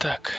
Так.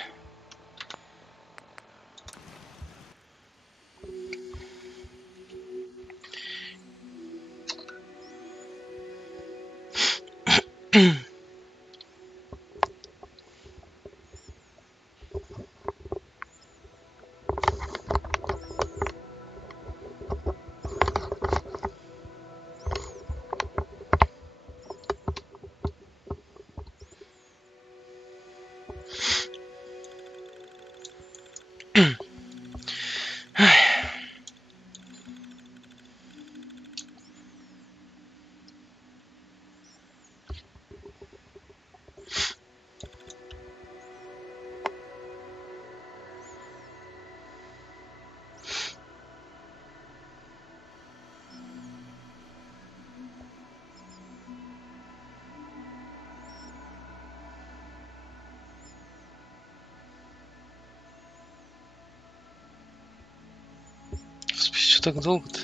Что так долго-то?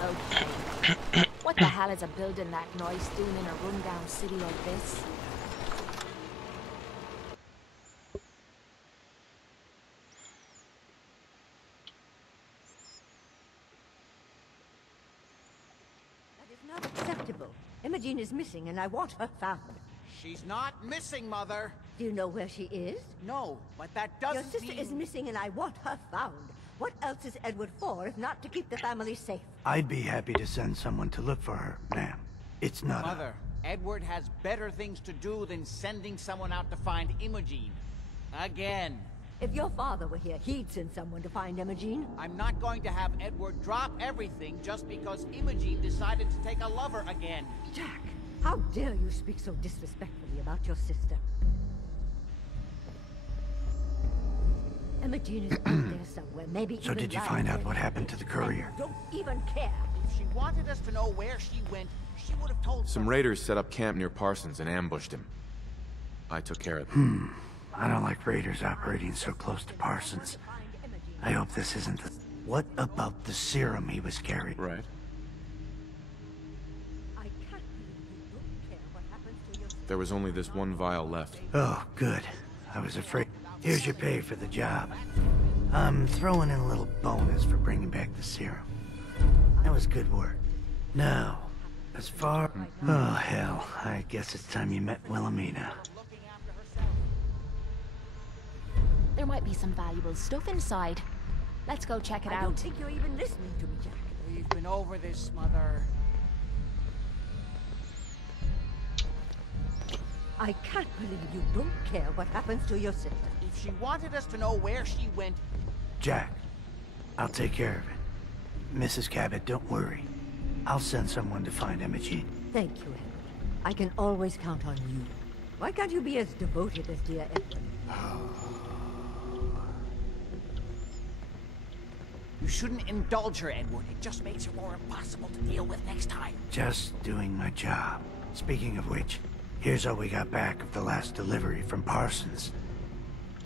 Okay. What the hell is a building that nice doing in a rundown city like this? That is not acceptable. Imogene is missing and I want her found. She's not missing, Mother. Do you know where she is? No, but that doesn't Your sister mean... is missing and I want her found. What else is Edward for if not to keep the family safe? I'd be happy to send someone to look for her, ma'am. It's not Mother, Edward has better things to do than sending someone out to find Imogene. Again. If your father were here, he'd send someone to find Imogene. I'm not going to have Edward drop everything just because Imogene decided to take a lover again. Jack, how dare you speak so disrespectfully about your sister? Imogene is out there somewhere, maybe So even did you lying find out dead. what happened to the courier? I don't even care. If she wanted us to know where she went, she would have told us. Some raiders set up camp near Parsons and ambushed him. I took care of them. I don't like raiders operating so close to Parsons. I hope this isn't the... What about the serum he was carrying? Right. I can't believe you don't care what happens to your sister. There was only this one vial left. Oh, good. I was afraid. Here's your pay for the job. I'm throwing in a little bonus for bringing back the serum. That was good work. Now, as far... Oh, hell. I guess it's time you met Wilhelmina. There might be some valuable stuff inside. Let's go check it I out. don't think you're even listening to me, Jack. We've been over this, Mother. I can't believe you don't care what happens to your sister. If she wanted us to know where she went... Jack, I'll take care of it. Mrs. Cabot, don't worry. I'll send someone to find Imogene. Thank you, Edward. I can always count on you. Why can't you be as devoted as dear Edward? You shouldn't indulge her, Edward. It just makes her more impossible to deal with next time. Just doing my job. Speaking of which, here's all we got back of the last delivery from Parsons.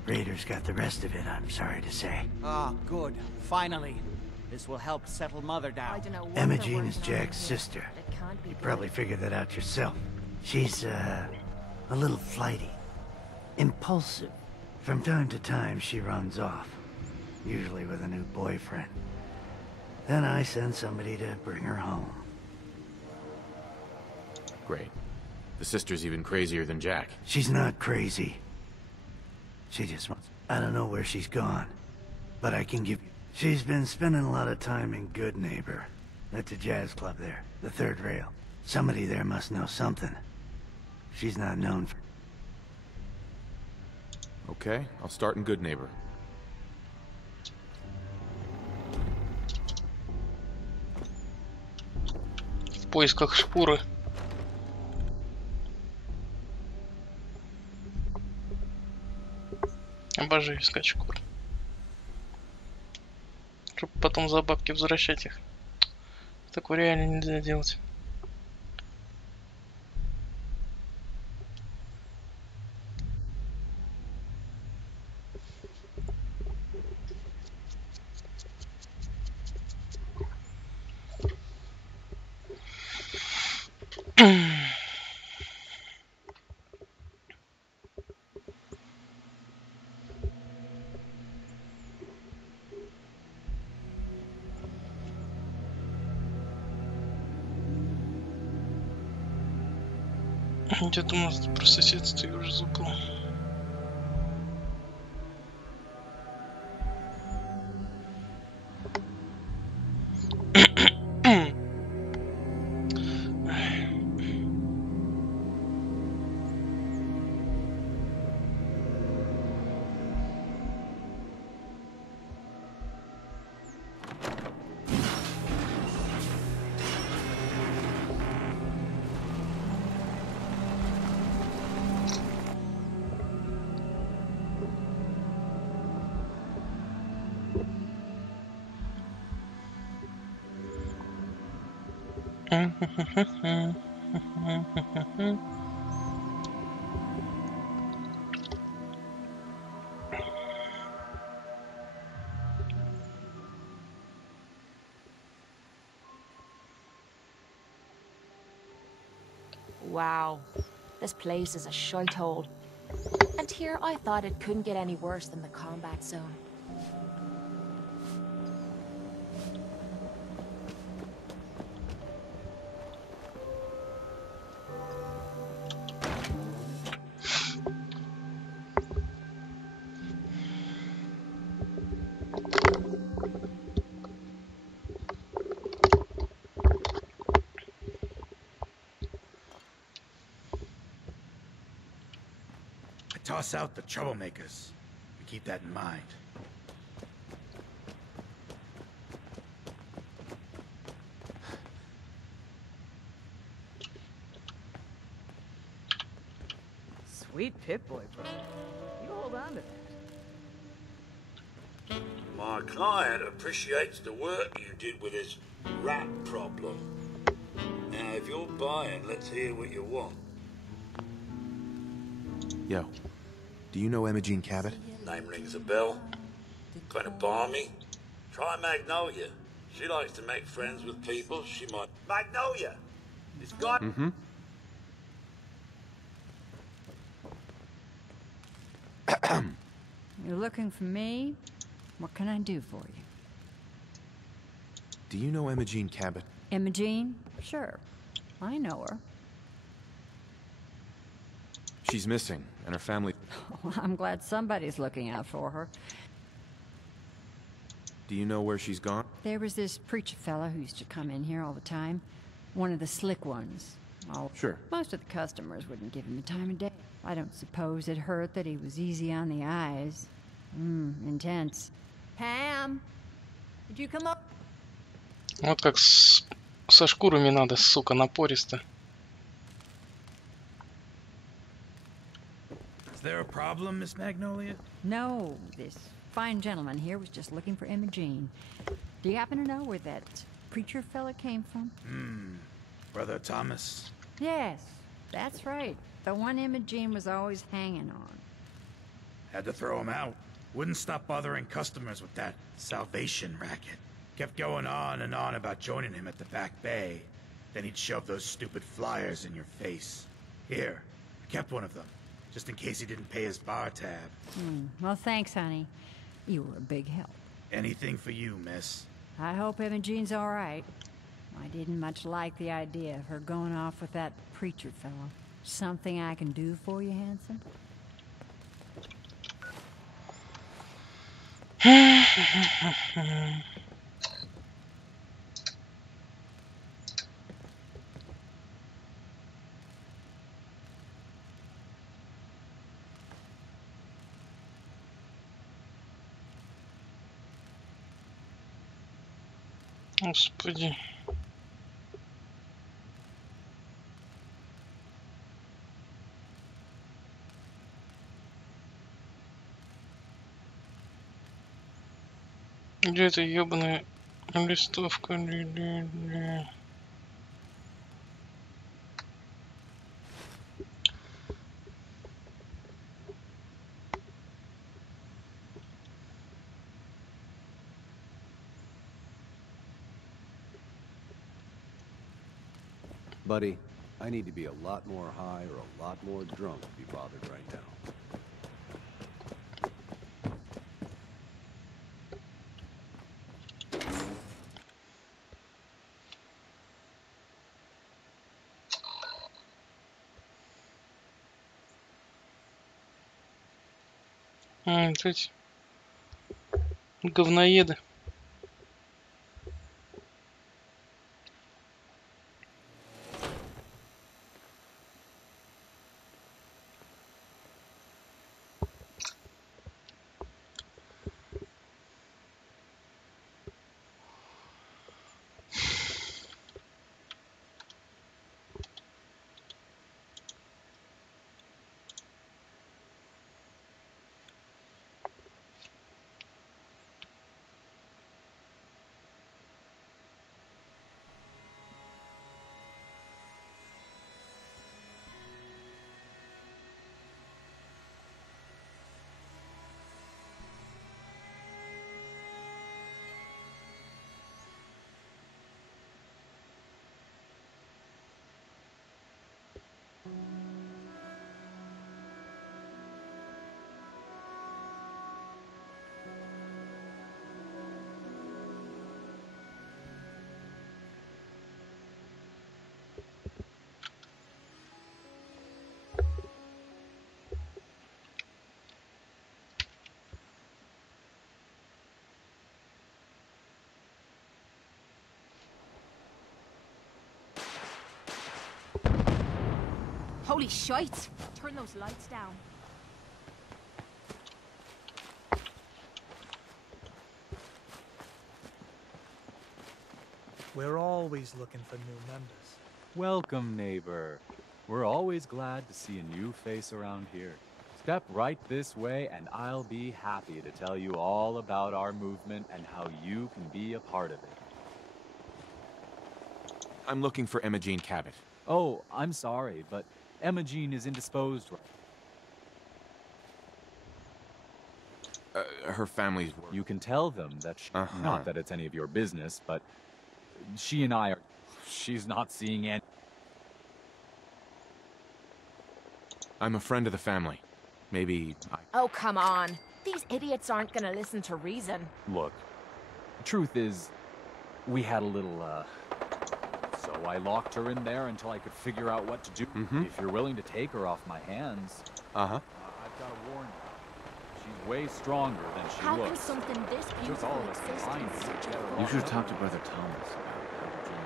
Raiders got the rest of it, I'm sorry to say. Ah, good. Finally. This will help settle Mother I down. don't know what Imogene they're is working on Jack's here. sister. It can't be You good. probably figured that out yourself. She's, a little flighty. Impulsive. From time to time, she runs off. Usually with a new boyfriend. Then I send somebody to bring her home. Great. The sister's even crazier than Jack. She's not crazy. She just wants... I don't know where she's gone. But I can give... She's been spending a lot of time in Good Neighbor. That's a jazz club there. The third rail. Somebody there must know something. She's not known for... Okay, I'll start in Good Neighbor. В поисках шкуры. Обожаю искать шкуры. потом за бабки возвращать их. Такое реально нельзя делать. Где-то у нас про соседство я уже забыл. Wow, this place is a shithole. And here I thought it couldn't get any worse than the combat zone. Toss out the troublemakers. Keep that in mind. Sweet Pip-Boy, bro. You hold on to that. My client appreciates the work you did with his rat problem. Now, if you're buying, let's hear what you want. Yo, do you know Imogene Cabot? Name rings a bell. Going to buy me? Try Magnolia. She likes to make friends with people. She might... Magnolia! This guy... Mm-hmm. You're looking for me? What can I do for you? Do you know Imogene Cabot? Imogene? Sure. I know her. She's missing, and her family... Well, I'm glad somebody's looking out for her. Do you know where she's gone? There was this preacher fella who used to come in here all the time. One of the slick ones. Oh, Sure. most of the customers wouldn't give him the time of day. I don't suppose it hurt that he was easy on the eyes. Intense. Pam! Did you come up? Вот как со шкурами надо, сука, напористо. Is there a problem, Miss Magnolia? No, this fine gentleman here was just looking for Imogene. Do you happen to know where that preacher fella came from? Brother Thomas? Yes, that's right. The one Imogene was always hanging on. Had to throw him out. Wouldn't stop bothering customers with that salvation racket. Kept going on and on about joining him at the back bay. Then he'd shove those stupid flyers in your face. Here, I kept one of them, just in case he didn't pay his bar tab. Well, thanks, honey. You were a big help. Anything for you, miss. I hope Imogene's all right. I didn't much like the idea of her going off with that preacher fellow. Something I can do for you, handsome? Господи. Где эта ёбаная Листовка. Buddy, I need to be a lot more high or a lot more drunk to be bothered right now. Эти говноеды. Holy shite! Turn those lights down. We're always looking for new members. Welcome, neighbor. We're always glad to see a new face around here. Step right this way and I'll be happy to tell you all about our movement and how you can be a part of it. I'm looking for Imogene Cabot. Oh, I'm sorry, but Imogene is indisposed. Her family's... You can tell them that not that it's any of your business, but she and I are... She's not seeing any... I'm a friend of the family. Maybe I... Oh, come on. These idiots aren't gonna listen to reason. Look, the truth is, we had a little, So I locked her in there until I could figure out what to do. If you're willing to take her off my hands... I've got to warn you. She's way stronger than she How looks. can something this Just beautiful all of us exist combined in to such get her a... You off. should have talked to Brother Thomas about how to join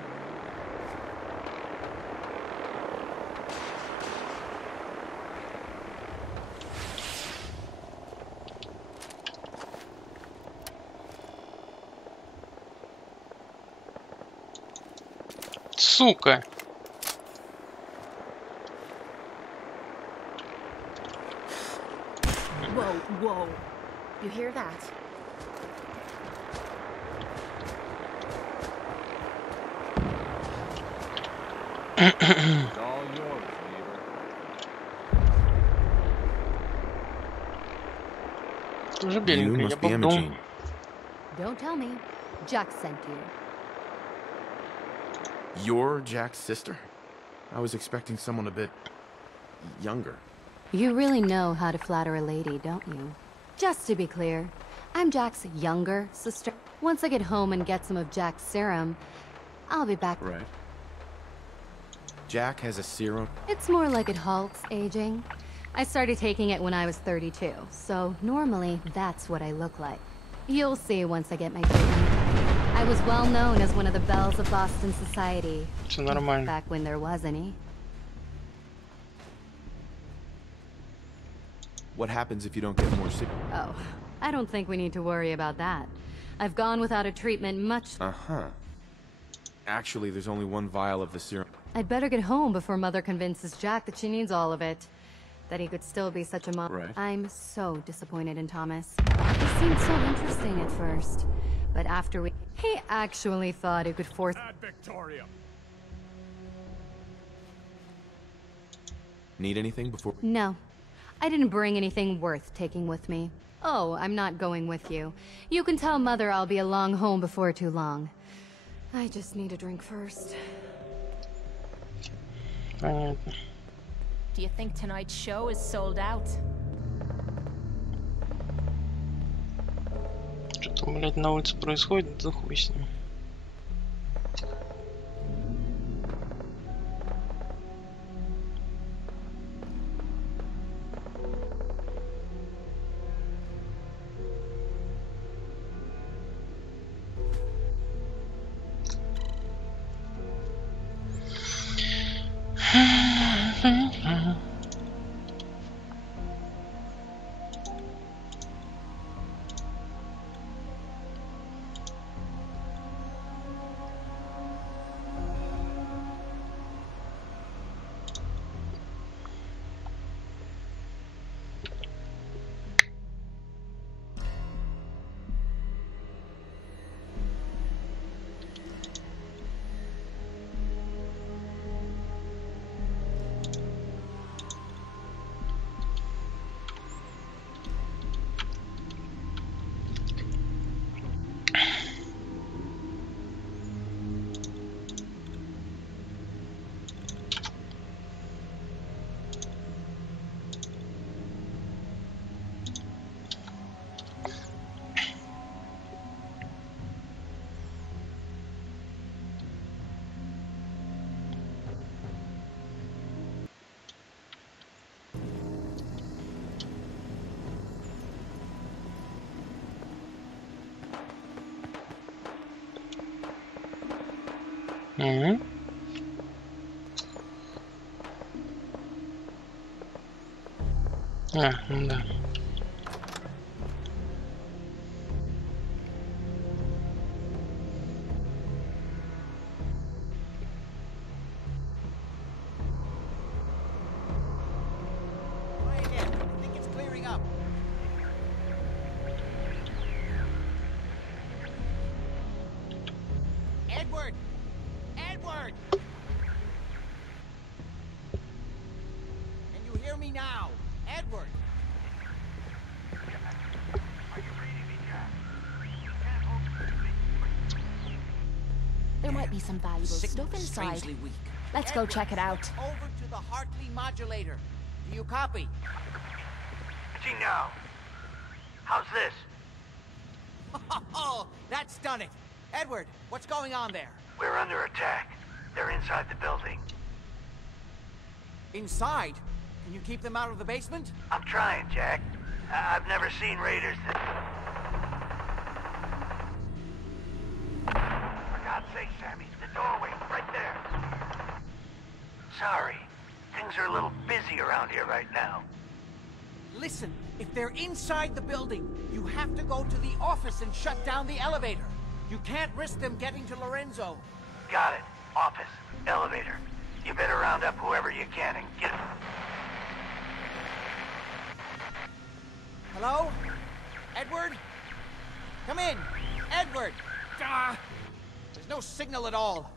Сука! Whoa, whoa. You hear that? It's all yours, neighbor. Тоже You беленькая, я must be подумал. Imogene. Don't tell me. Jack sent you. You're Jack's sister? I was expecting someone a bit... younger. You really know how to flatter a lady, don't you? Just to be clear, I'm Jack's younger sister. Once I get home and get some of Jack's serum, I'll be back. Right. Jack has a serum? It's more like it halts aging. I started taking it when I was 32, so normally that's what I look like. You'll see once I get my treatment. I was well known as one of the belles of Boston society. Все нормально. Back when there was any. What happens if you don't get more sick? Oh, I don't think we need to worry about that. I've gone without a treatment much... Actually, there's only one vial of the serum. I'd better get home before Mother convinces Jack that she needs all of it. That he could still be such a mom. Right. I'm so disappointed in Thomas. He seemed so interesting at first. But after we... He actually thought he could force... Ad Victoria. Need anything before? No. I didn't bring anything worth taking with me. Oh, I'm not going with you. You can tell Mother I'll be along home before too long. I just need a drink first. Понятно. Do you think tonight's show is sold out? Что-то, блядь, на улице происходит, да хуй с ним. Угу. А, ну да. Try again. I think it's clearing up. Edward! Edward! Can you hear me now? Edward! There might be some valuable stuff inside. Strangely weak. Let's go Edward, check it out. Over to the Hartley modulator. Do you copy? Gee, now. How's this? Oh, that's done it. Edward, what's going on there? We're under attack. They're inside the building. Inside? Can you keep them out of the basement? I'm trying, Jack. I've never seen raiders that... For God's sake, Sammy, the doorway, right there. Sorry. Things are a little busy around here right now. Listen, if they're inside the building, you have to go to the office and shut down the elevator. You can't risk them getting to Lorenzo. Got it. Office. Elevator. You better round up whoever you can and get... Hello? Edward? Come in. Edward! Ah! There's no signal at all.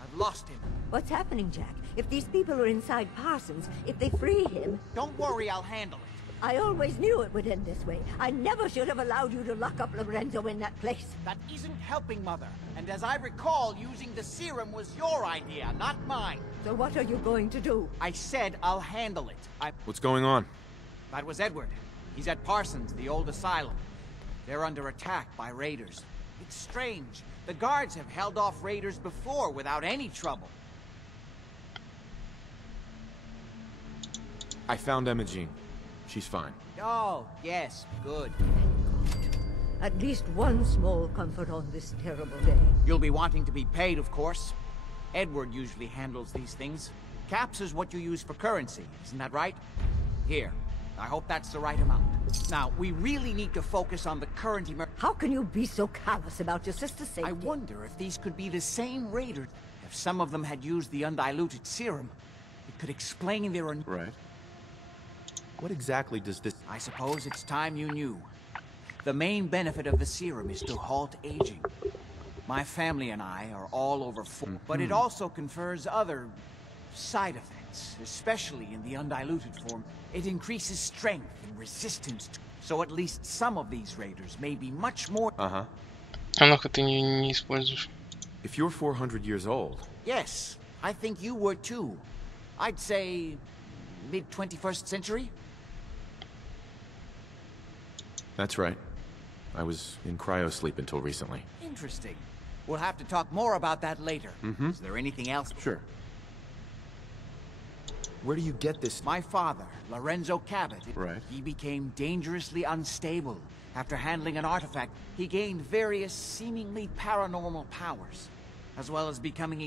I've lost him. What's happening, Jack? If these people are inside Parsons, if they free him... Don't worry, I'll handle it. I always knew it would end this way. I never should have allowed you to lock up Lorenzo in that place. That isn't helping, Mother. And as I recall, using the serum was your idea, not mine. So what are you going to do? I said I'll handle it. What's going on? That was Edward. He's at Parsons, the old asylum. They're under attack by raiders. It's strange. The guards have held off raiders before without any trouble. I found Imogene. She's fine. Oh, yes, good. At least one small comfort on this terrible day. You'll be wanting to be paid, of course. Edward usually handles these things. Caps is what you use for currency, isn't that right? Here, I hope that's the right amount. Now, we really need to focus on the current How can you be so callous about your sister's safety? I wonder if these could be the same raiders. If some of them had used the undiluted serum, it could explain their... Right. What exactly does this... I suppose it's time you knew. The main benefit of the serum is to halt aging. My family and I are all over but it also confers other side effects, especially in the undiluted form. It increases strength and resistance, so at least some of these raiders may be much more... А ну-ка ты не используешь. If you're 400 years old... Yes, I think you were too. I'd say mid-21st century? That's right. I was in cryosleep until recently. Interesting. We'll have to talk more about that later. Is there anything else? Sure. Where do you get this? My father, Lorenzo Cabot. Right. He became dangerously unstable. After handling an artifact, he gained various seemingly paranormal powers, as well as becoming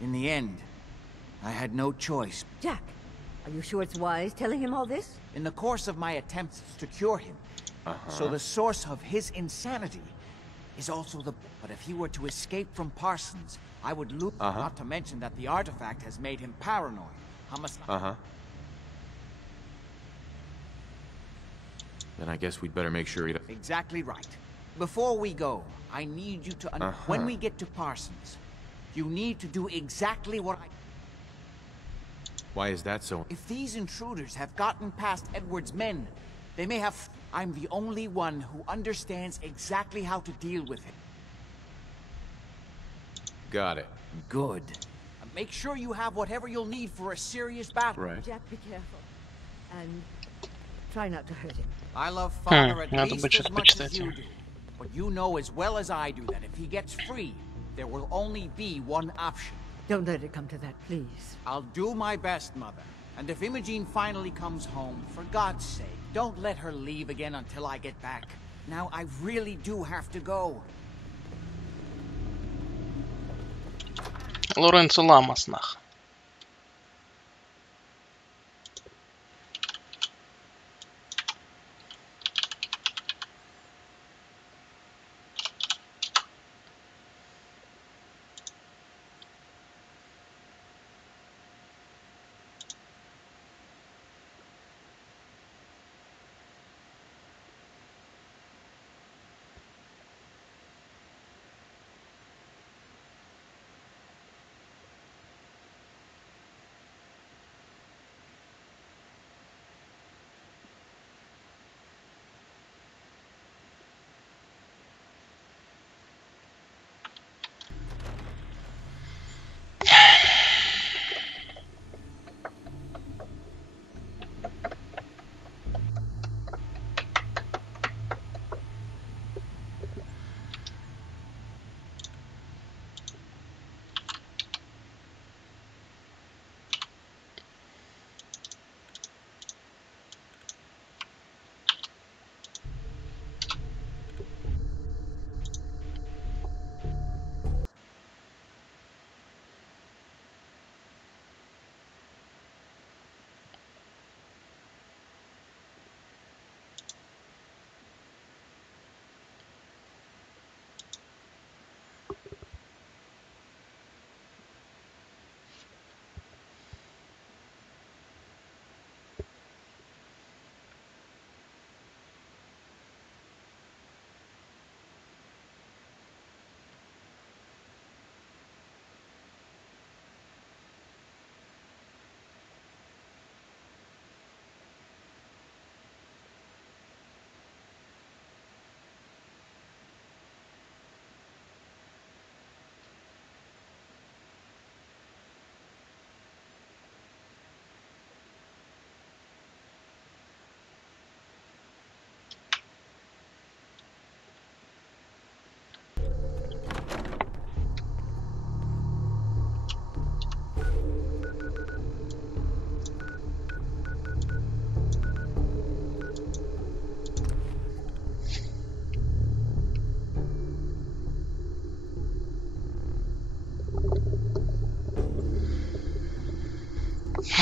in the end, I had no choice. Jack, are you sure it's wise telling him all this? In the course of my attempts to cure him, so the source of his insanity is also the... But if he were to escape from Parsons, I would lose... Not to mention that the artifact has made him paranoid. Then I guess we'd better make sure he... Exactly right. Before we go, I need you to... When we get to Parsons, you need to do exactly what I... Why is that so? If these intruders have gotten past Edward's men, they may have... I'm the only one who understands exactly how to deal with it. Got it. Good. Make sure you have whatever you'll need for a serious battle. Right. Jack, be careful. And try not to hurt him. I love Father at надо least будет сейчас as much as почитать. you do. But you know as well as I do that if he gets free, there will only be one option. Don't let it come to that, please. I'll do my best, Mother. And if Imogene finally comes home, for God's sake, don't let her leave again until I get back. Now, I really do have to go. Лоренцо Ламас, нах.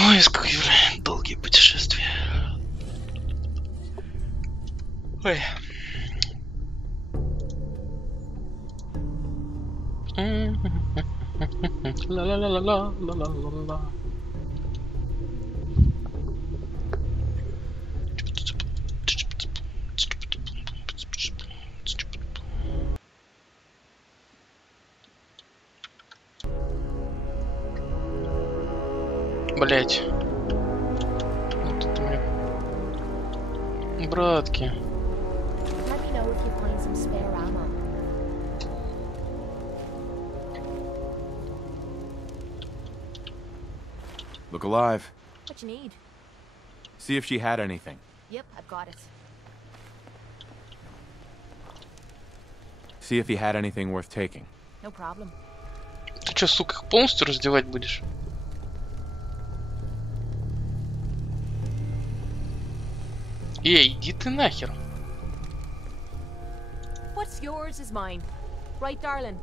Ой, какие уже долгие путешествия. Ой. Ла-ла-ла-ла-ла-ла-ла-ла-ла. блять. Вот это мне... Братки. Let me know if you find some spare ammo. Look alive. What you need? See if she had anything. Yep, I've got it. See if he had anything worth taking. No problem. Ты чё, сука, их полностью раздевать будешь? Эй, иди ты нахер. What's yours is mine. Right, darling?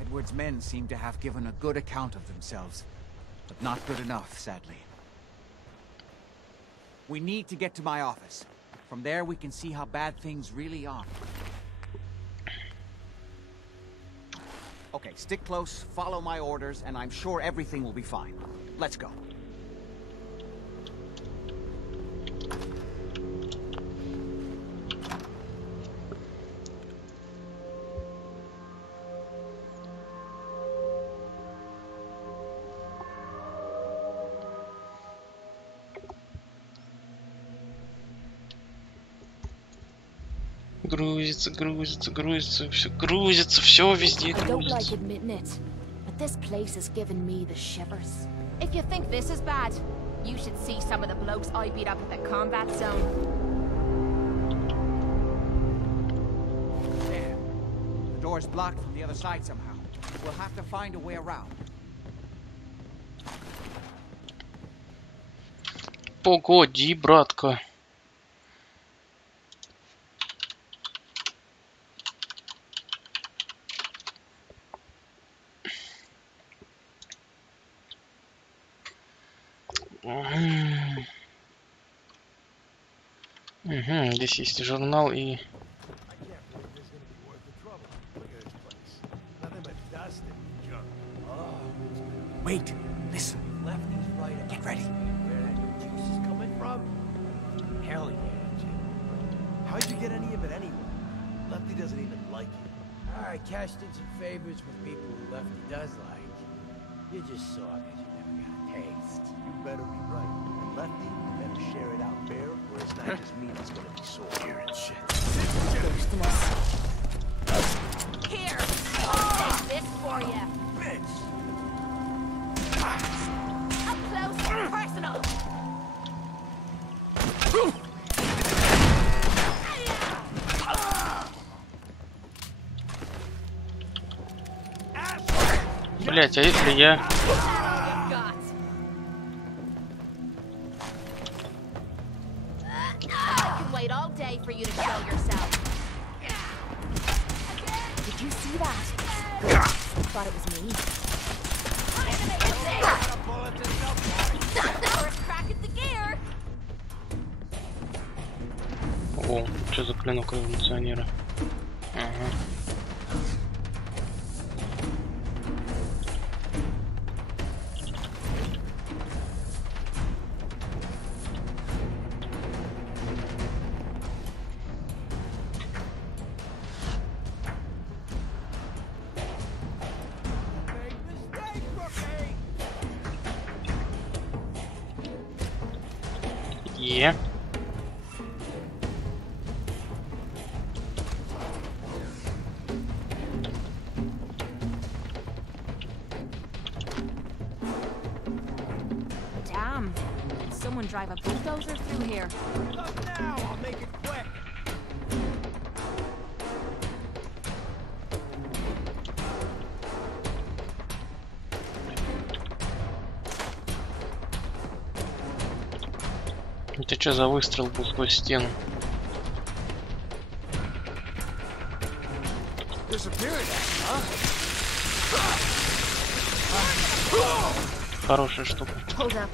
Edward's men seem to have given a good account of themselves, but not good enough, sadly. We need to get to my office. From there we can see how bad things really are. Okay, stick close, follow my orders, and I'm sure everything will be fine. Let's go. Грузится, грузится, грузится, все везде I don't like грузится. admitting it, but this place is giving me the shivers. If you think this is bad, you should see some of the blokes I beat up at the combat zone. There. The door's blocked from the other side somehow. We'll have to find a way around. Погоди, братка. Угу, здесь есть журнал и... Wait, listen. Lefty's right. Get ready. Where that juice is coming from? Hell yeah, Jim. How'd you get any of it anyway? Lefty doesn't even like you. I cashed in some favors with people who Lefty does like. You just saw because you never got a taste. You better be right. And Lefty better share it out fair, or it's not just me that's gonna be sore here and shit. Here! I'll take this for you! Bitch! Up close and personal! Блять, а если я... I can wait all day for you to show yourself. Did you see that? Thought it was me. First crack at the gear. О, что за клинок революционера? Ага. Е. Damn. Did someone drive a bulldozer through here? Look now, I'll make it quick. Это что за выстрел был сквозь стену? Хорошая штука. Hold up.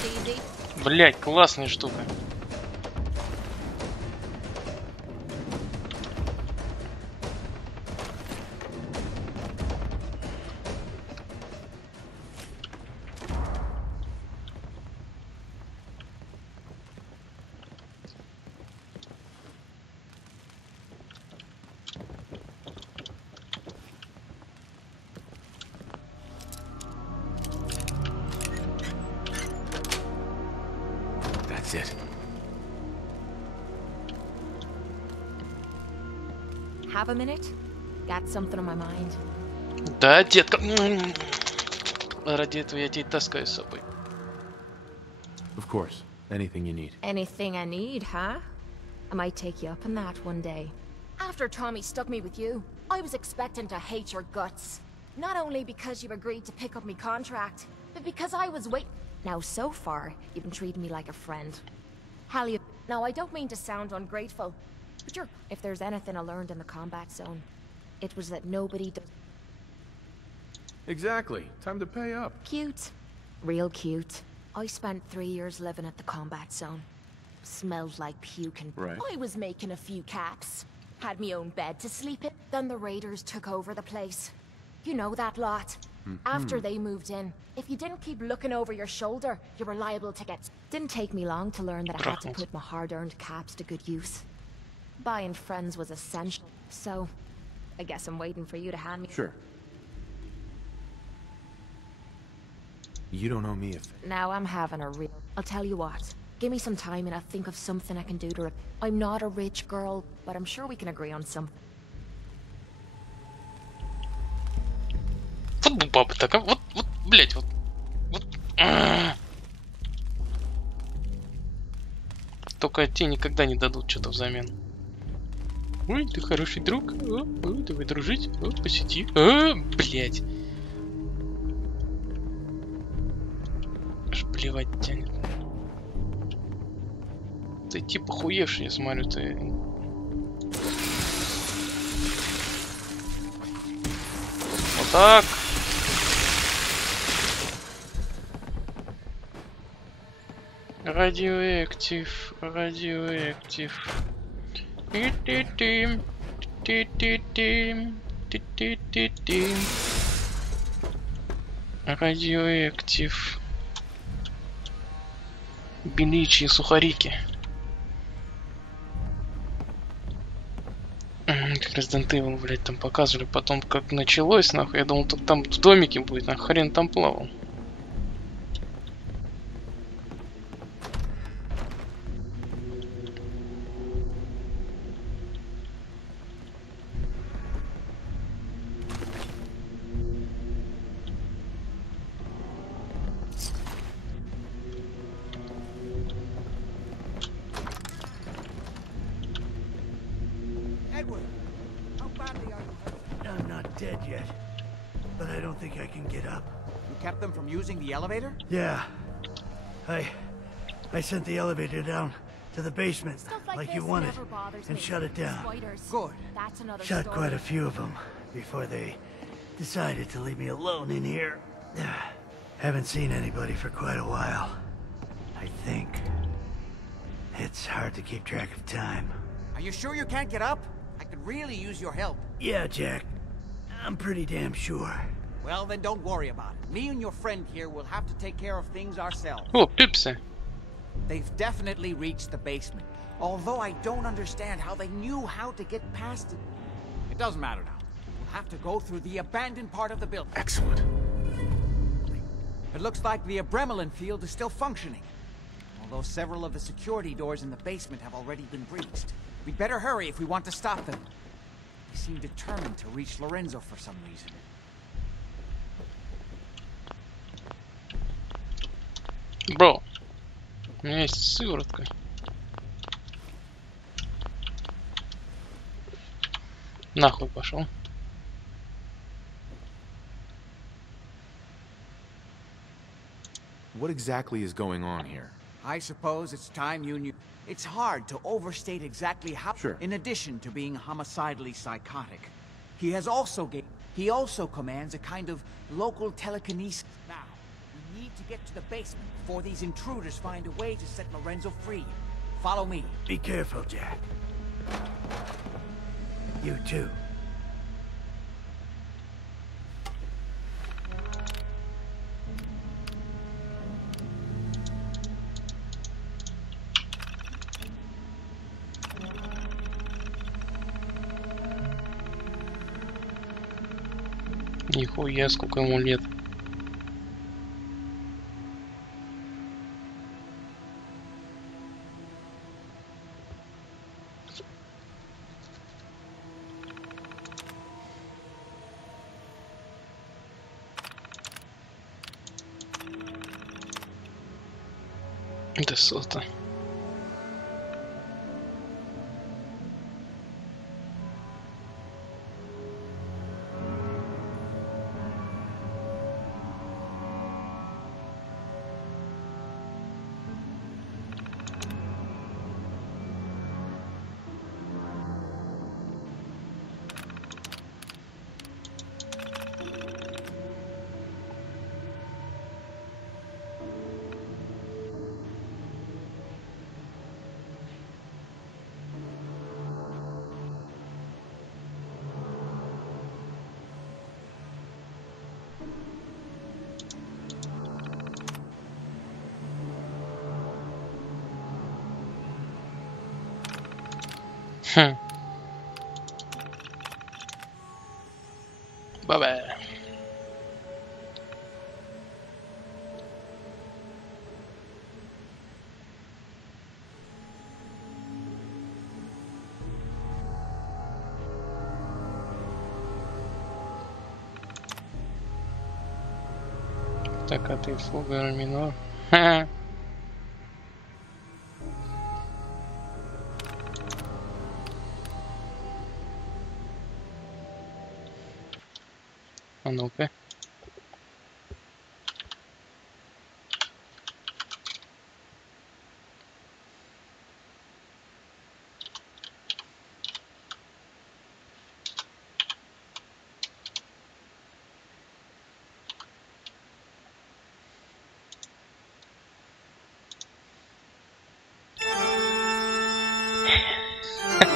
That's easy. Блять, классная штука. That's it. Have a minute? Got something on my mind. Да, детка. Ради этого я тебя и таскаю с собой. Of course. Anything you need. Anything I need, huh? I might take you up on that one day. After Tommy stuck me with you, I was expecting to hate your guts. Not only because you agreed to pick up me contract, but because I was Now, so far, you've been treating me like a friend. Hell, you... Now, I don't mean to sound ungrateful, but if there's anything I learned in the combat zone, it was that nobody does... Exactly. Time to pay up. Cute. Real cute. I spent 3 years living at the combat zone. Smelled like puking. Right. I was making a few caps. Had me own bed to sleep in. Then the raiders took over the place. You know that lot. After they moved in, if you didn't keep looking over your shoulder, you were liable to get... Didn't take me long to learn that I had to put my hard-earned caps to good use. Buying friends was essential, so... I guess I'm waiting for you to hand me... Sure. You don't owe me a thing. Now I'm having a real... I'll tell you what. Give me some time and I'll think of something I can do to... I'm not a rich girl, but I'm sure we can agree on something. Вот баба такая, вот, блять, вот. Только те никогда не дадут что-то взамен. Ой, ты хороший друг. Давай дружить. Посети. Блять. Аж плевать тянет. Ты типа хуевший, я смотрю, ты. Вот так. Радиоактив, радиоактив. Ти-ти-тим, ти-ти-тим, ти-ти-ти-тим. Радиоактив. Беличьи сухарики. Как Resident Evil, блядь, там показывали. Потом как началось, нахуй. Я думал, там в домике будет, нахуй. Хрен там плавал. Edward, how badly are you hurt? I'm not dead yet, but I don't think I can get up. You kept them from using the elevator? Yeah. I sent the elevator down to the basement, like you wanted, and shut it down. Good. That's another Shot story. quite a few of them before they decided to leave me alone in here. Haven't seen anybody for quite a while. I think. It's hard to keep track of time. Are you sure you can't get up? I could really use your help. Yeah, Jack. I'm pretty damn sure. Well, then don't worry about it. Me and your friend here will have to take care of things ourselves. О, пипсы. They've definitely reached the basement. Although I don't understand how they knew how to get past it. It doesn't matter now. We'll have to go through the abandoned part of the building. Excellent. It looks like the Abremlin field is still functioning. Although several of the security doors in the basement have already been breached. We'd better hurry if we want to stop them. They seem determined to reach Lorenzo for some reason. Бро, у меня есть сыворотка. Нахуй пошел. What exactly is going on here? I suppose it's time you knew. It's hard to overstate exactly how. Sure. In addition to being homicidally psychotic, he also commands a kind of local telekinesis. Now, we need to get to the basement before these intruders find a way to set Lorenzo free. Follow me. Be careful, Jack. You too. Нихуя, сколько ему лет. Это что-то. Bye-bye. Так, а ты фуга минор. А ну-ка.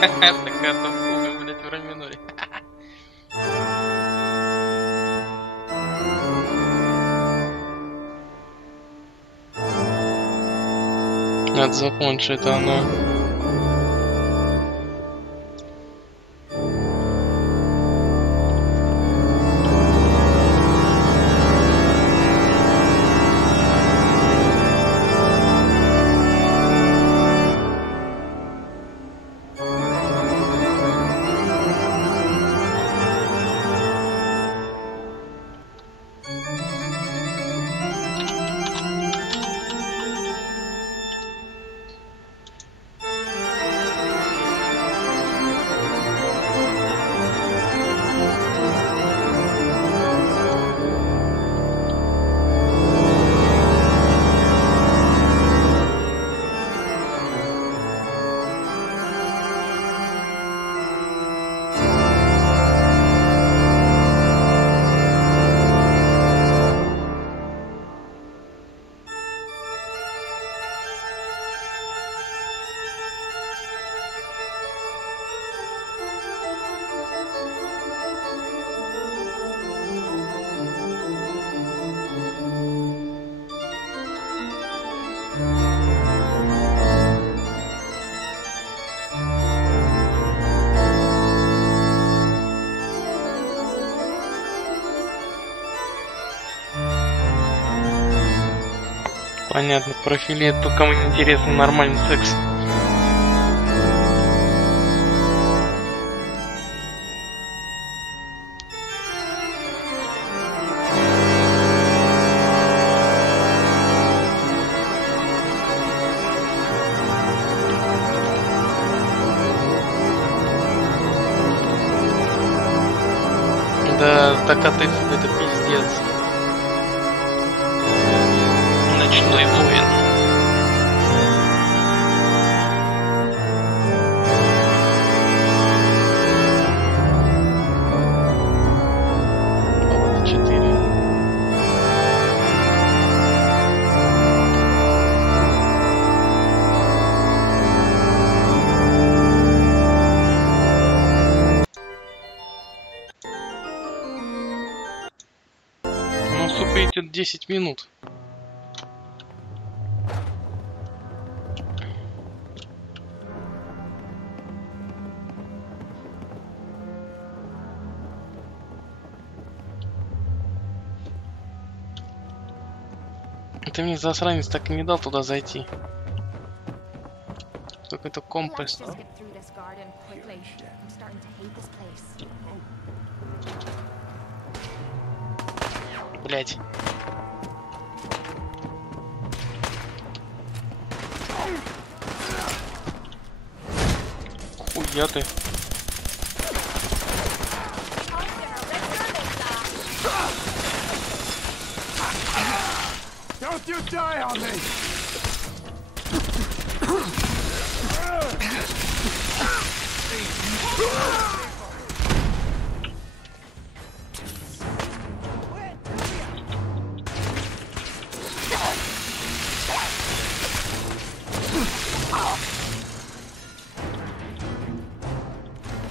Такая-то фуга, блядь, в ре миноре. Надо запомнить, что это оно. Понятно, профили это кому не интересно нормальный секс. Да, так а ты это пиздец. Ночной воин. Вот 4. пройдет 10 минут. Ты мне, засранец, так и не дал туда зайти. Какой-то компас. Блять. Хуя ты. Don't you die on me!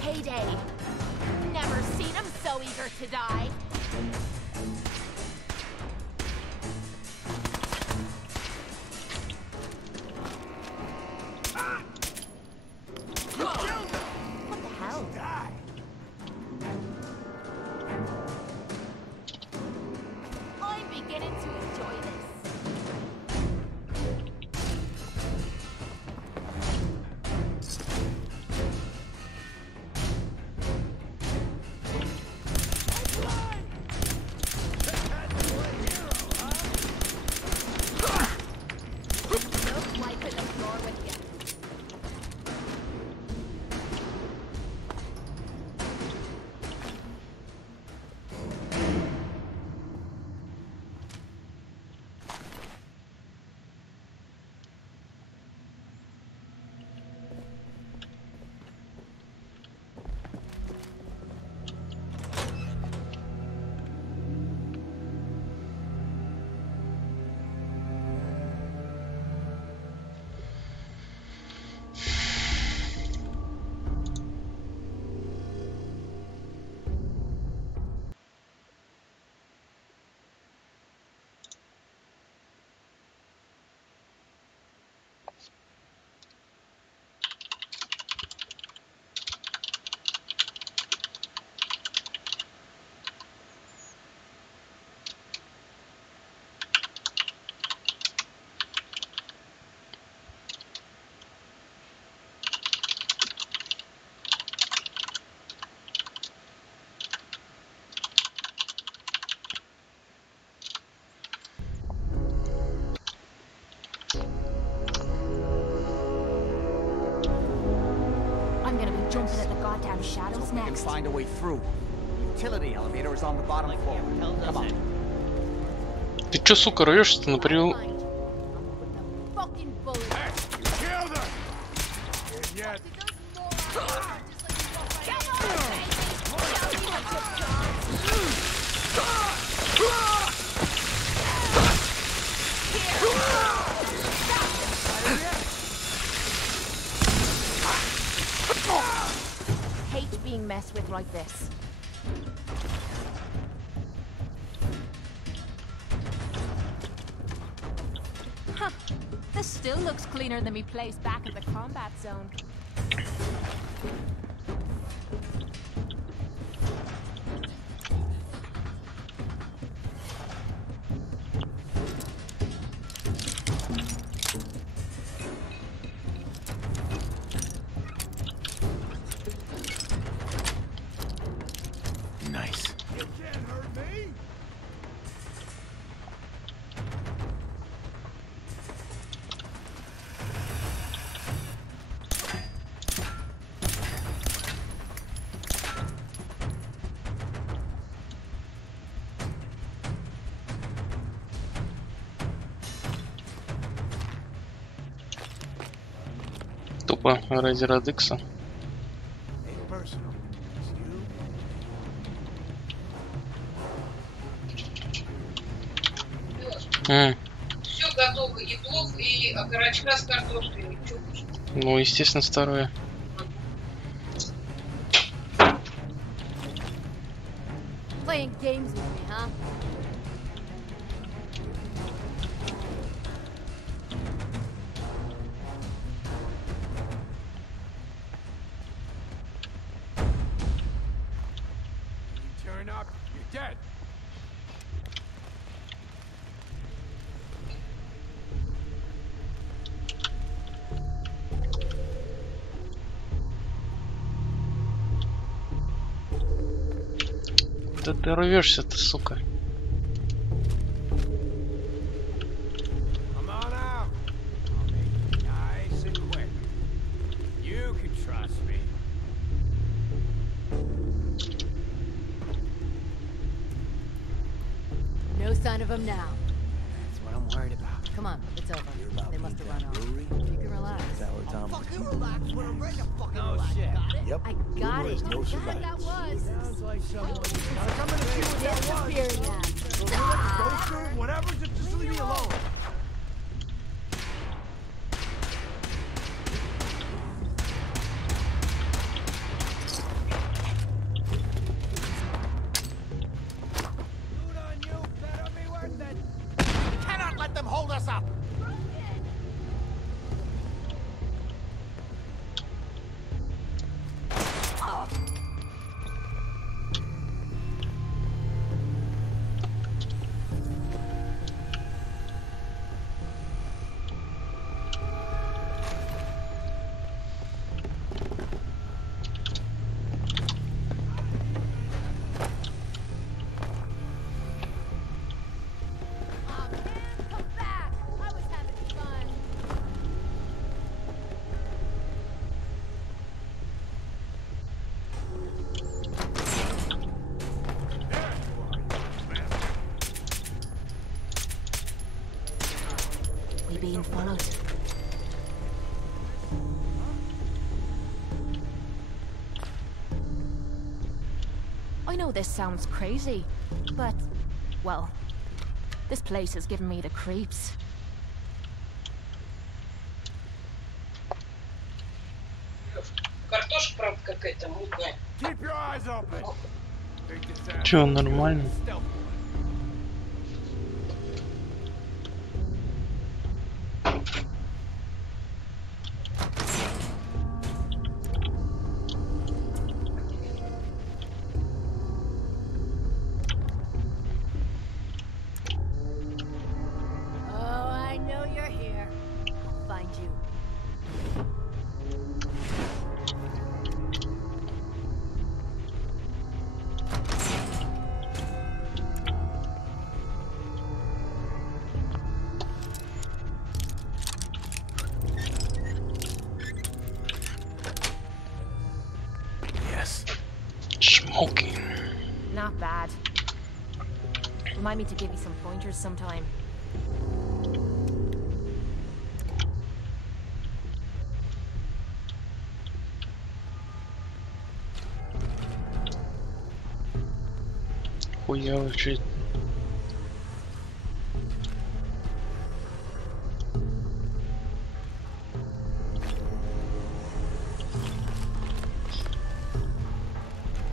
Heyday. Never seen him so eager to die. Jumping at the goddamn shadows We can next. find a way through. Utility elevator is on the bottom floor. Come on. Ты чё, сука, рвешься-то на привел? Fucking bullet. Kill them! Yet. Hate being messed with like this. Huh. This still looks cleaner than me place back in the combat zone. Nice. You can't hurt me! Тупо ради Радекса. Ain't personal. It's you. Все готово, и плов, и окорочка с картошкой. Чё кушать? Ну, естественно, второе. Playing games with me, huh? dead. Да ты рвешься-то, сука. Come on out. I'll make it nice and quick. You can trust me. No sign of him now. That's what I'm worried about. Come on, it's over. They must have run off. brewery? You can relax. Fucking relax when I'm ready to fucking No relax. shit. Got it? Yep. I got it. No God, survivors. that was. Sounds like someone. Disappearing act. Go through whatever, just leave me alone. Loot on you, better be worth it. Cannot let them hold us up! Come back. I was having fun. We being followed. I know this sounds crazy, but, well, this place has given me the creeps. Картошка, правда, какая-то мутная. Keep your eyes open. Think this ass- Чё, нормально? Stealth. Oh, I know you're here. I'll find you. Yes. Smoking. Not bad. Remind me to give you some pointers sometime. Хуя вообще.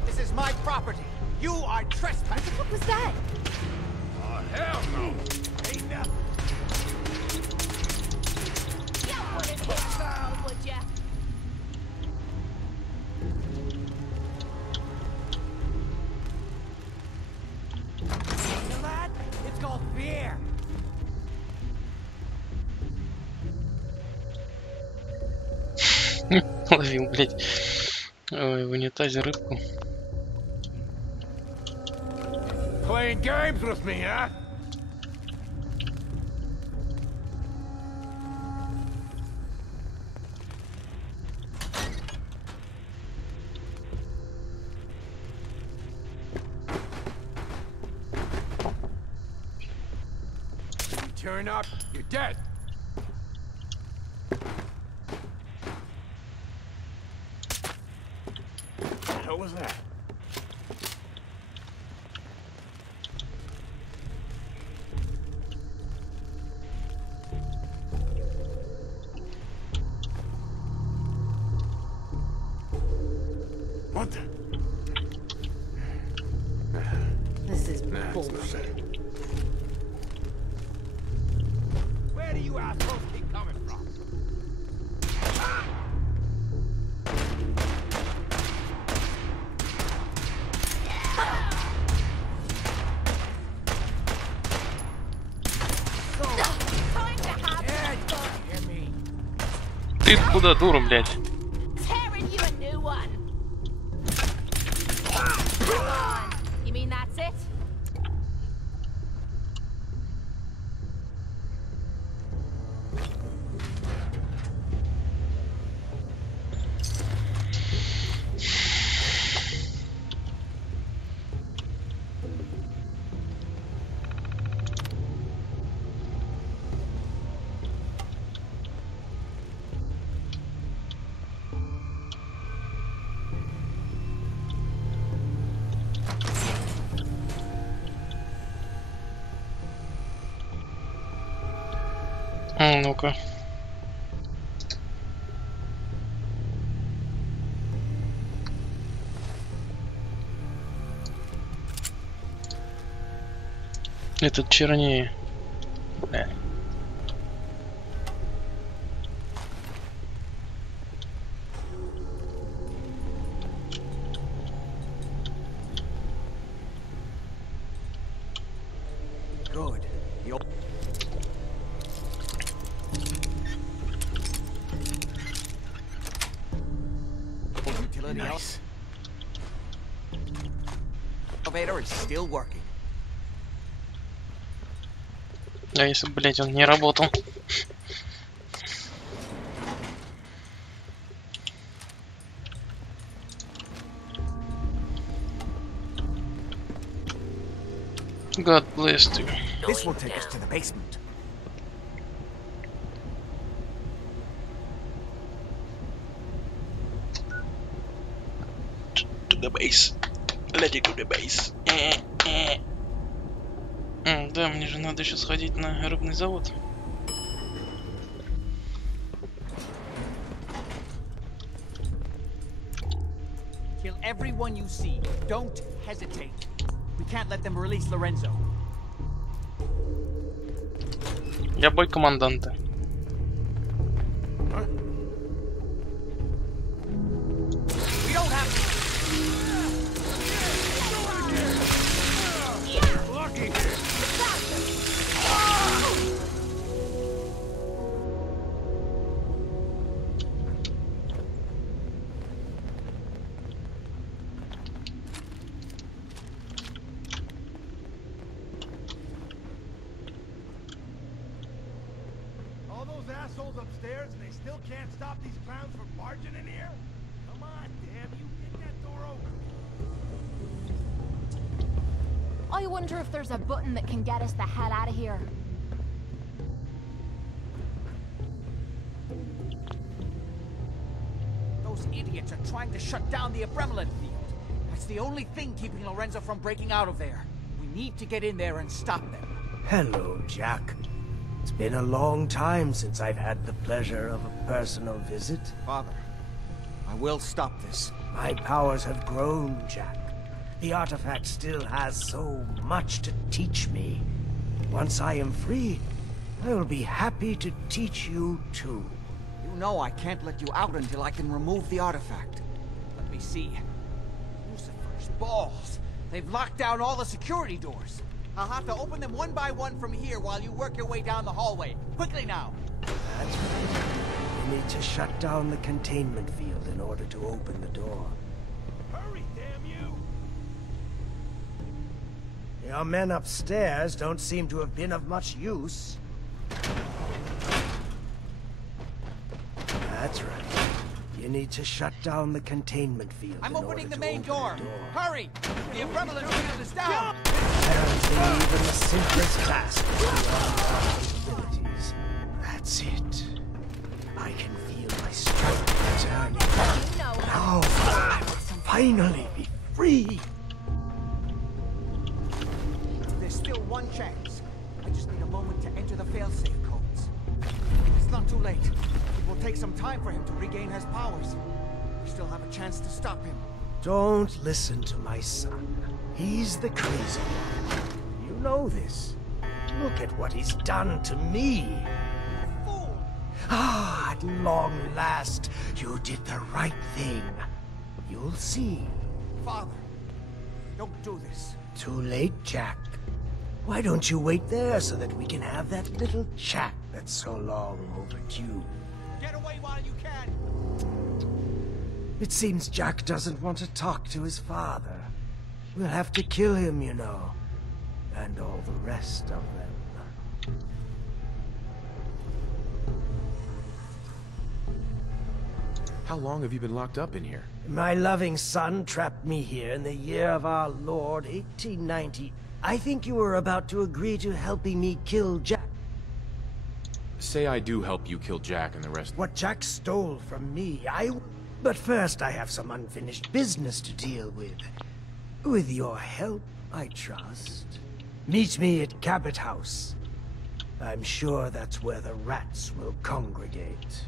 This is my property. You are trespassing. What was that? Oh, hell no. Ain't nothing. You wouldn't hit Carl, would ya? You lad? It's called beer. Ловил, блядь. Ой, в унитазе рыбку. Playing games with me, huh? You turn up, you're dead. What the hell was that? What the? This is Nah, it's no bullshit. sense. Where do you assholes keep coming from? куда, дуру, блядь? Tearing you a new one. Come on. You mean that's it? Ну-ка. Этот чернее. Бля. Good. Nice. Elevator is still working. А если, блядь, он не работал? God bless you. This will take us to the basement. To the base. Let it to the base. Да, мне же надо еще сходить на рыбный завод. Kill everyone you see. Don't hesitate. We can't let them release Lorenzo. Я бой команданта. We don't have to. Lucky. All those assholes upstairs and they still can't stop these clowns from barging in here? Come on, damn you, get that door open. I wonder if there's a button that can get us the hell out of here. Those idiots are trying to shut down the adrenaline field. That's the only thing keeping Lorenzo from breaking out of there. We need to get in there and stop them. Hello, Jack. It's been a long time since I've had the pleasure of a personal visit. Father, I will stop this. My powers have grown, Jack. The artifact still has so much to teach me. Once I am free, I will be happy to teach you too. You know I can't let you out until I can remove the artifact. Let me see. Lucifer's balls. They've locked down all the security doors. I'll have to open them one by one from here while you work your way down the hallway. Quickly now. That's right. You need to shut down the containment field in order to open the door. Hurry, damn you! Your men upstairs don't seem to have been of much use. That's right. You need to shut down the containment field. I'm opening the main door. Hurry! The adrenaline field is down! Apparently, even the simplest task is beyond our capabilities. That's it. I can feel my strength returning. Now, I will finally be free. There's still one chance. I just need a moment to enter the failsafe codes. It's not too late. It will take some time for him to regain his powers. We still have a chance to stop him. Don't listen to my son. He's the crazy one. You know this. Look at what he's done to me. Fool! Ah, at long last, you did the right thing. You'll see. Father, don't do this. Too late, Jack. Why don't you wait there so that we can have that little chat that's so long overdue? Get away while you can! It seems Jack doesn't want to talk to his father. We'll have to kill him, you know. And all the rest of them. How long have you been locked up in here? My loving son trapped me here in the year of our Lord, 1890. I think you were about to agree to helping me kill Jack. Say I do help you kill Jack and the rest. What Jack stole from me, But first I have some unfinished business to deal with. With your help, I trust. Meet me at Cabot House. I'm sure that's where the rats will congregate.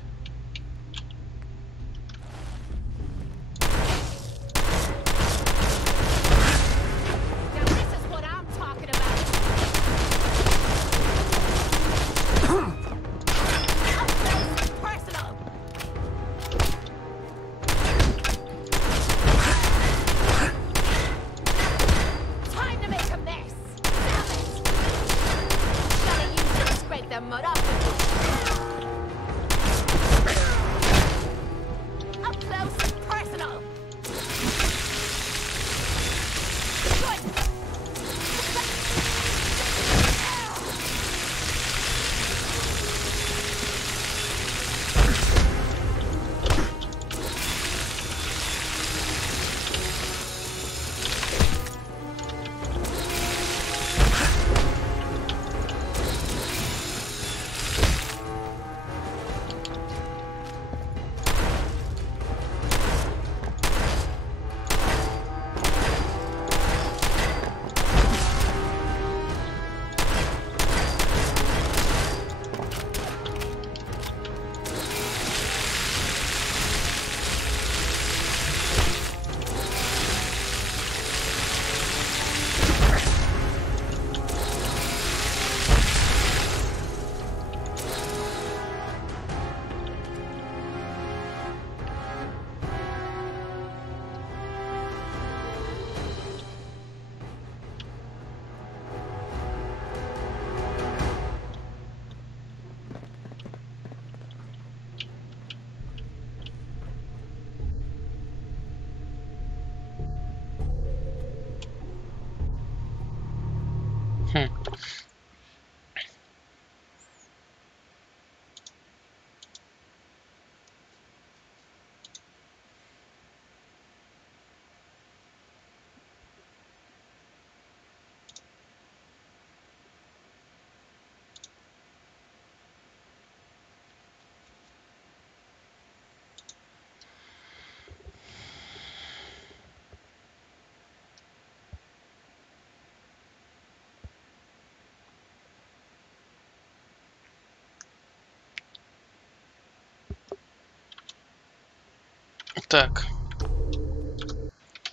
Так.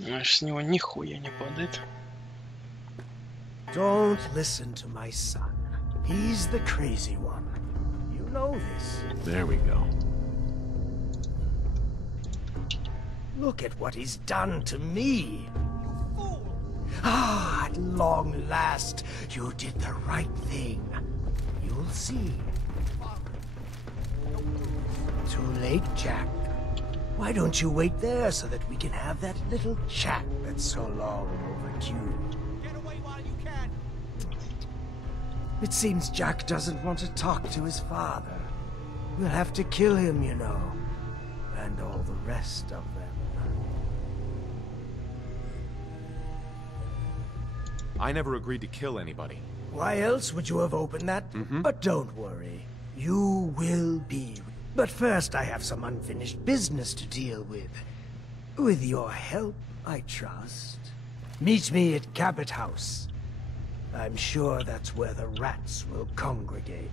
С него нихуя не падает. Don't listen to my son. He's the crazy one. You know this. There we go. Look at what he's done to me. You fool! Ah, at long last, you did the right thing. You'll see. Too late, Jack. Why don't you wait there so that we can have that little chat that's so long overdue? Get away while you can! It seems Jack doesn't want to talk to his father. We'll have to kill him, you know. And all the rest of them. I never agreed to kill anybody. Why else would you have opened that? But don't worry. You will be. But first I have some unfinished business to deal with. With your help, I trust. Meet me at Cabot House. I'm sure that's where the rats will congregate.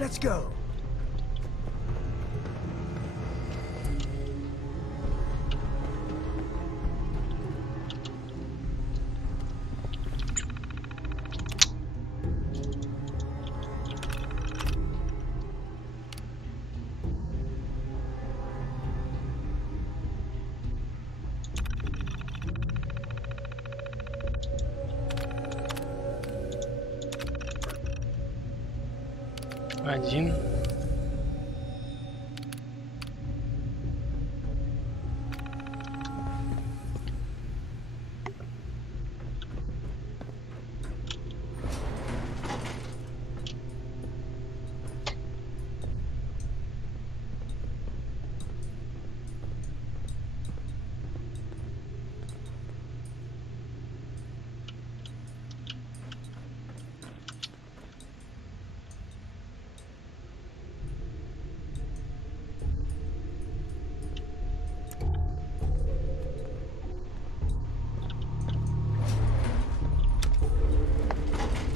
Let's go. Один.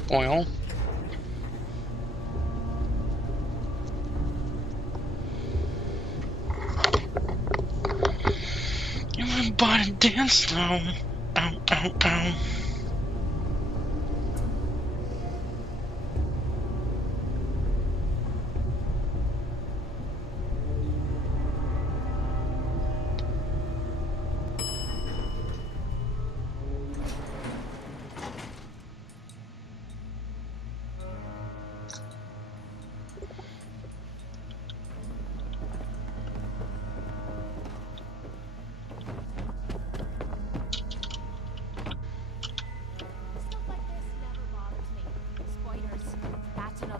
Понял. Everybody dance now. Ow, ow, ow.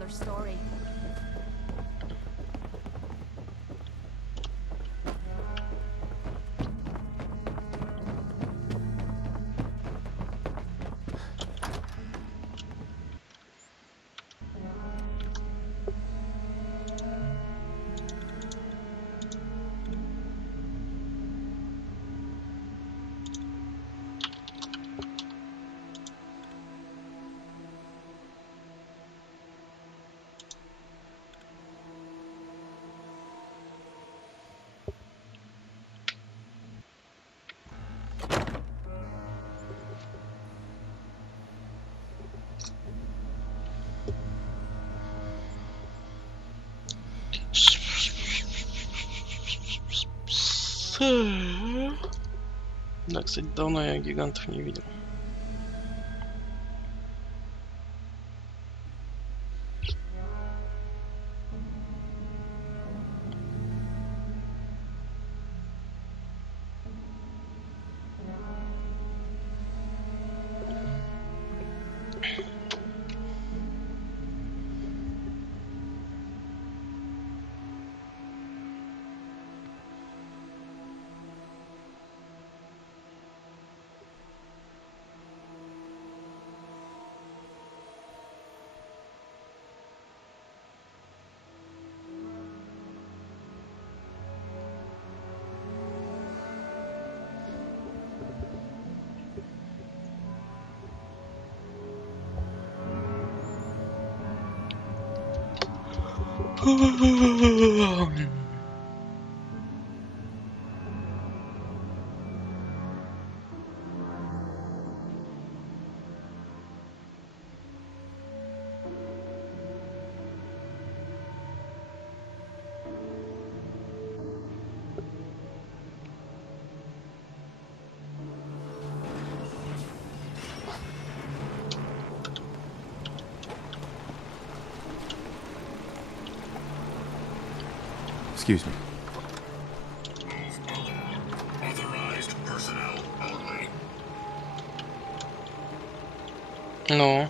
Story. Да, кстати, давно я гигантов не видел. Excuse me. Authorized personnel only. No.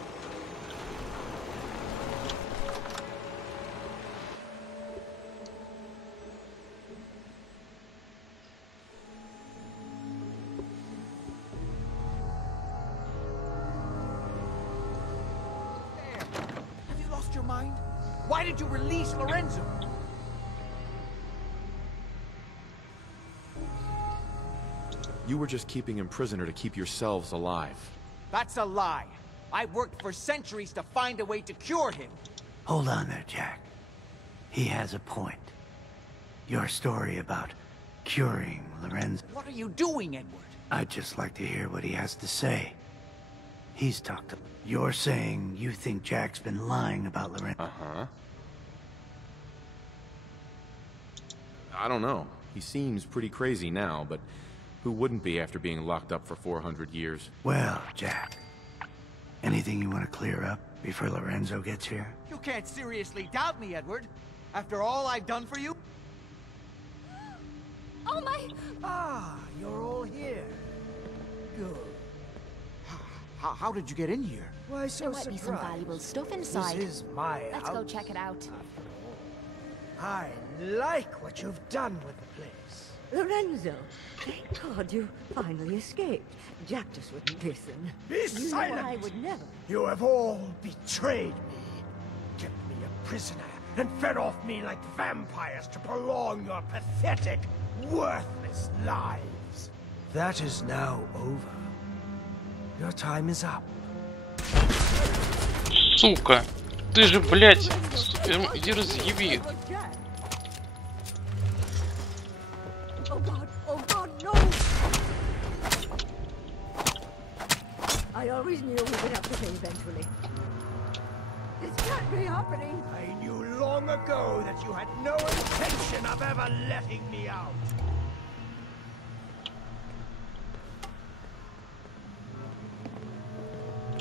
Have you lost your mind? Why did you release Lorenzo? You were just keeping him prisoner to keep yourselves alive. That's a lie. I've worked for centuries to find a way to cure him. Hold on there, Jack. He has a point. Your story about curing Lorenzo. What are you doing, Edward? I'd just like to hear what he has to say. He's talked to... You're saying you think Jack's been lying about Lorenzo? Uh-huh. I don't know. He seems pretty crazy now, but who wouldn't be after being locked up for 400 years? Well, Jack, anything you want to clear up? before Lorenzo gets here? You can't seriously doubt me, Edward. After all I've done for you? Oh my... Ah, you're all here. Good. How did you get in here? Why so There might be some valuable stuff inside. This is my Let's house. go check it out. I like what you've done with the place. Lorenzo, thank God you finally escaped. Jack just wouldn't listen. Be You know silent! I would never. You have all betrayed me. Kept me a prisoner and fed off me like vampires to prolong your pathetic, worthless lives. That is now over. Your time is up. Сука! Ты же, блядь, иди разъеби. Oh God, no! I always knew we would have to pay eventually. This can't be happening. I knew long ago that you had no intention of ever letting me out.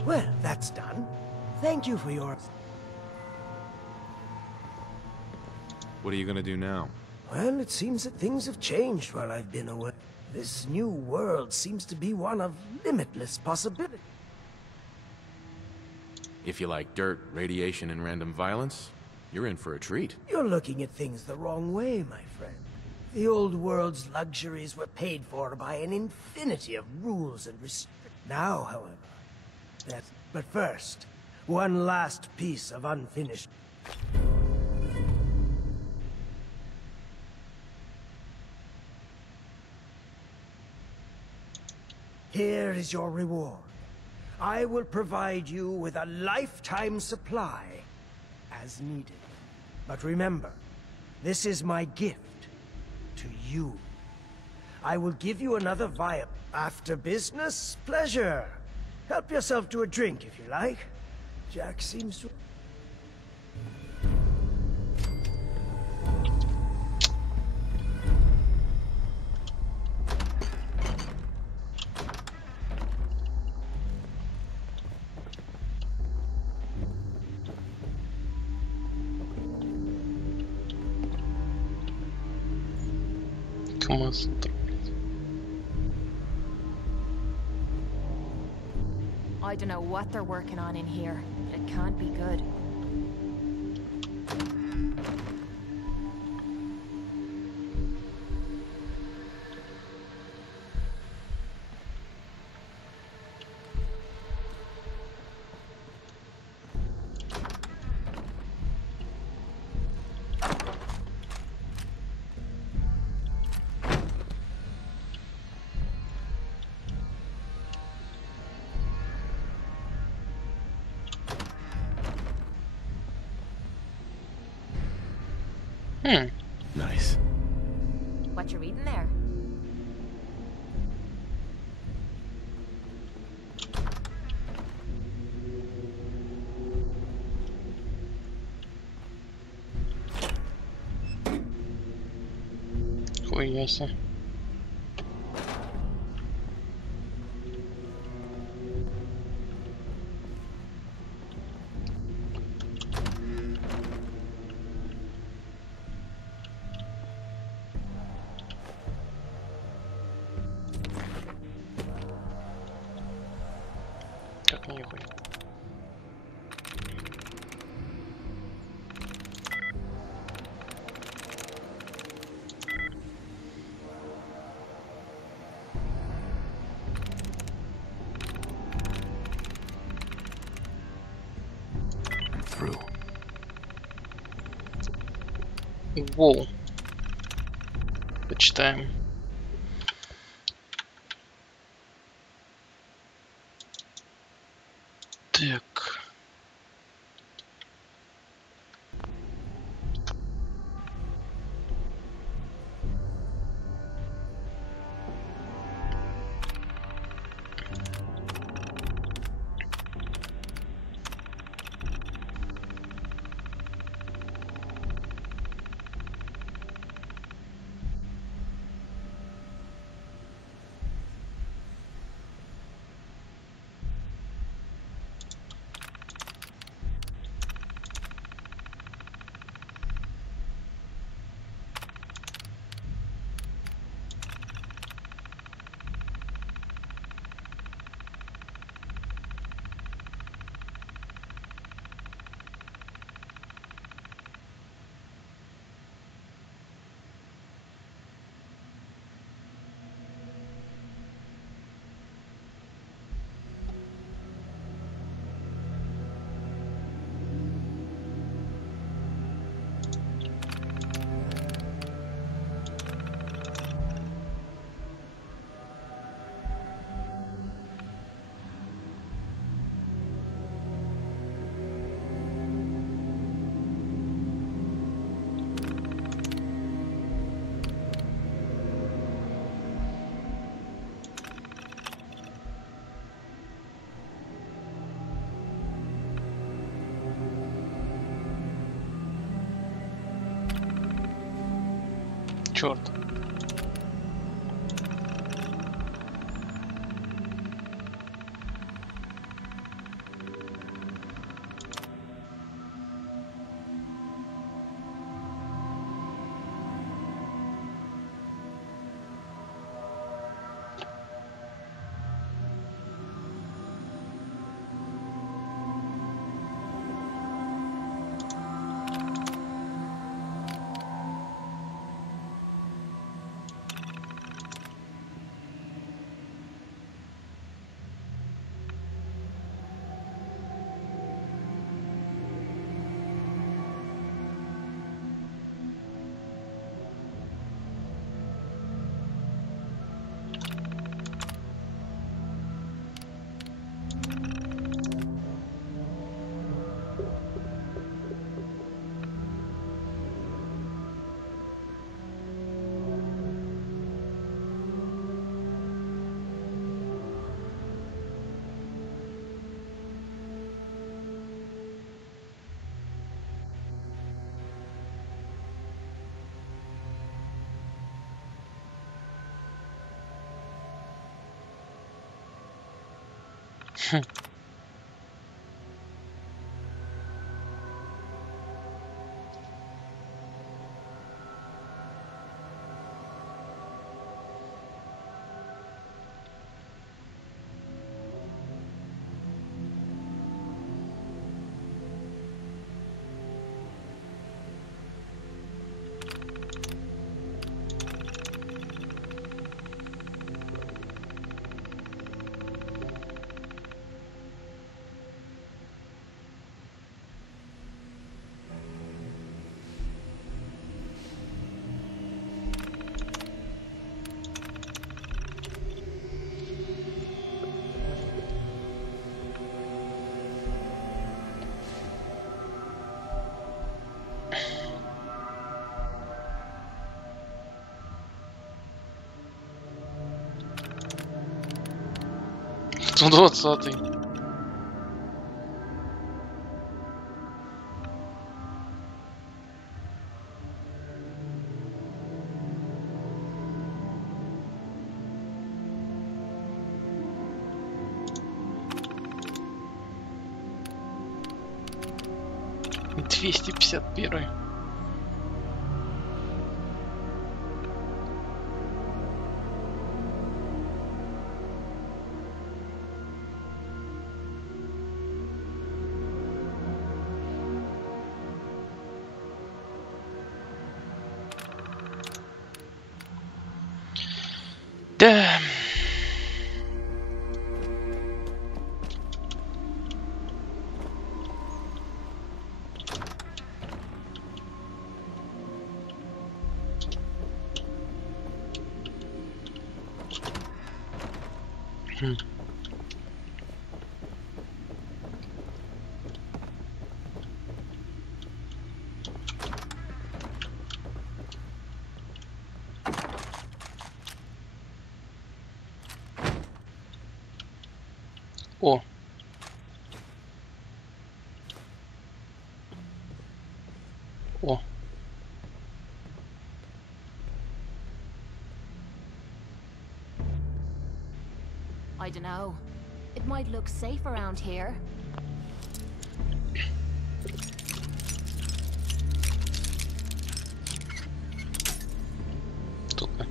Well, that's done. Thank you for your... What are you gonna do now? Well, it seems that things have changed while I've been away. This new world seems to be one of limitless possibility. If you like dirt, radiation, and random violence, you're in for a treat. You're looking at things the wrong way, my friend. The old world's luxuries were paid for by an infinity of rules and restrictions. Now, however, that's... But first, one last piece of unfinished... Here is your reward. I will provide you with a lifetime supply, as needed. But remember, this is my gift to you. I will give you another vial. After business, pleasure. Help yourself to a drink if you like. Jack seems to... I don't know what they're working on in here, but it can't be good. Nice. What you reading there? Хуя себе. Как нихуя. I'm through. Воу. Почитаем. Так. черт. Тут 20-й. И 251. Да. О. О. I don't know. It might look safe around here. Только.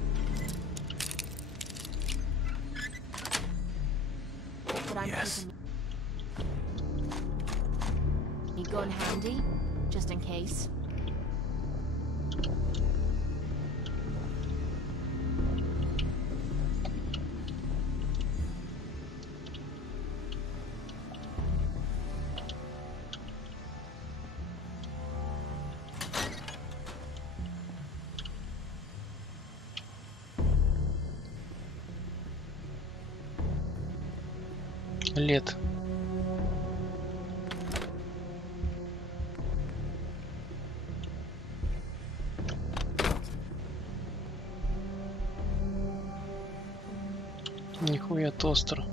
Yes. Need gun handy, just in case. Лет. Нихуя тостер.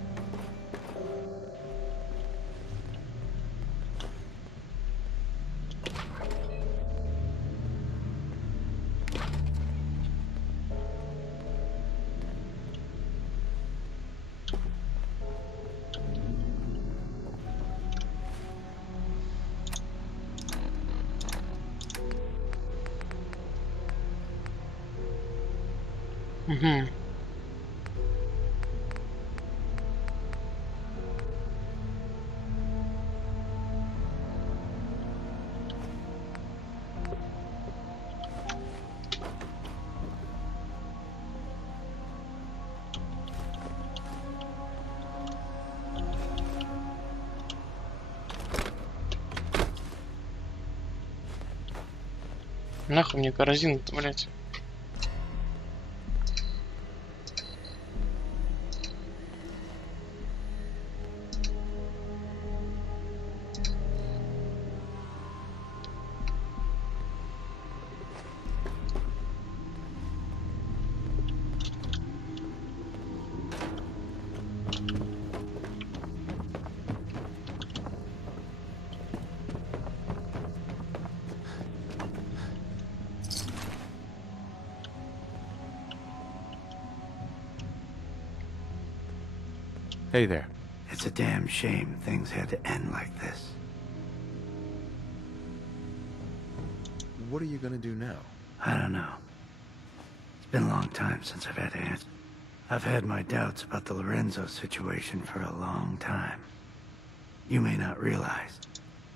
Угу. Нахуй мне корзина-то, блядь. Hey there. It's a damn shame things had to end like this. What are you gonna do now? I don't know. It's been a long time since I've had to answer. I've had my doubts about the Lorenzo situation for a long time. You may not realize.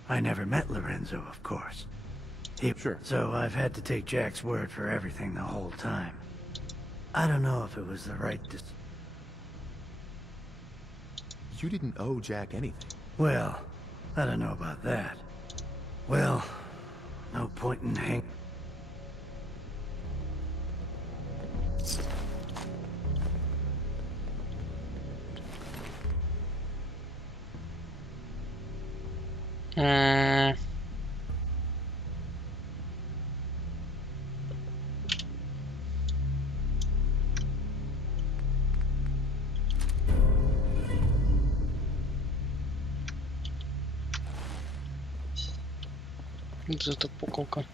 I never met Lorenzo, of course. Sure. So I've had to take Jack's word for everything the whole time. I don't know if it was the right decision. You didn't owe Jack anything. Well, I don't know about that. Well, no point in hang... Зато пуколка.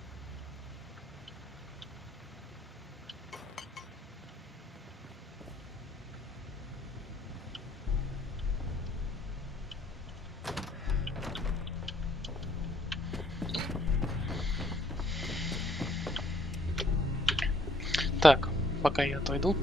Так, пока я отойду.